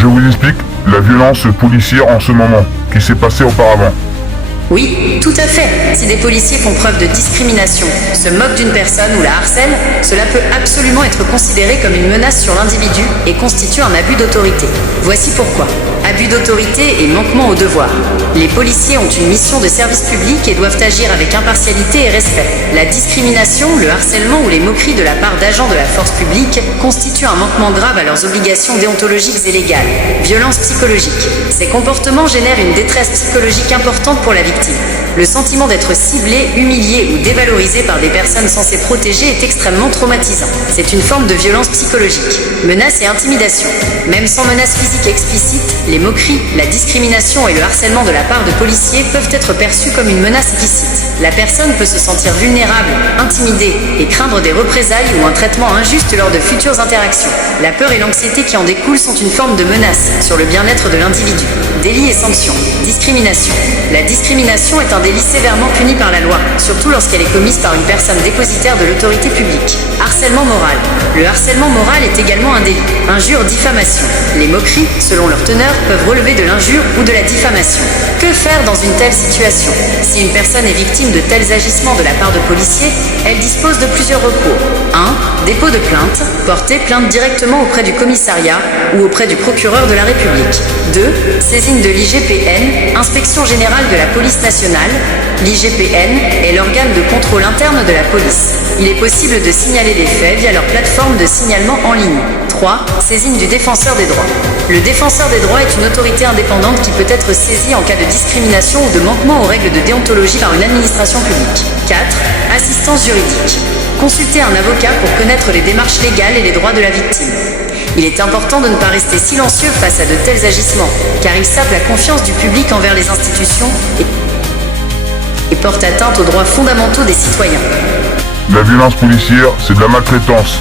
Je vous explique la violence policière en ce moment, qui s'est passée auparavant. Oui, tout à fait. Si des policiers font preuve de discrimination, se moquent d'une personne ou la harcèlent, cela peut absolument être considéré comme une menace sur l'individu et constitue un abus d'autorité. Voici pourquoi. Abus d'autorité et manquement au devoir. Les policiers ont une mission de service public et doivent agir avec impartialité et respect. La discrimination, le harcèlement ou les moqueries de la part d'agents de la force publique constituent un manquement grave à leurs obligations déontologiques et légales. Violence psychologique. Ces comportements génèrent une détresse psychologique importante pour la victime. Le sentiment d'être ciblé, humilié ou dévalorisé par des personnes censées protéger est extrêmement traumatisant. C'est une forme de violence psychologique. Menaces et intimidation. Même sans menace physique explicite, les moqueries, la discrimination et le harcèlement de la part de policiers peuvent être perçus comme une menace implicite. La personne peut se sentir vulnérable, intimidée et craindre des représailles ou un traitement injuste lors de futures interactions. La peur et l'anxiété qui en découlent sont une forme de menace sur le bien-être de l'individu. Délits et sanctions. Discrimination. La discrimination est un délit sévèrement puni par la loi, surtout lorsqu'elle est commise par une personne dépositaire de l'autorité publique. Harcèlement moral. Le harcèlement moral est également un délit. Injure, diffamation. Les moqueries, selon leur teneur, peuvent relever de l'injure ou de la diffamation. Que faire dans une telle situation? Si une personne est victime de tels agissements de la part de policiers, elle dispose de plusieurs recours. 1. Dépôt de plainte. Porter plainte directement auprès du commissariat ou auprès du procureur de la République. 2. Saisine de l'IGPN, Inspection générale de la police nationale. L'IGPN est l'organe de contrôle interne de la police. Il est possible de signaler les faits via leur plateforme de signalement en ligne. 3. Saisine du défenseur des droits. Le défenseur des droits est une autorité indépendante qui peut être saisie en cas de discrimination ou de manquement aux règles de déontologie par une administration publique. 4. Assistance juridique. Consulter un avocat pour connaître les démarches légales et les droits de la victime. Il est important de ne pas rester silencieux face à de tels agissements, car ils sapent la confiance du public envers les institutions et portent atteinte aux droits fondamentaux des citoyens. La violence policière, c'est de la maltraitance.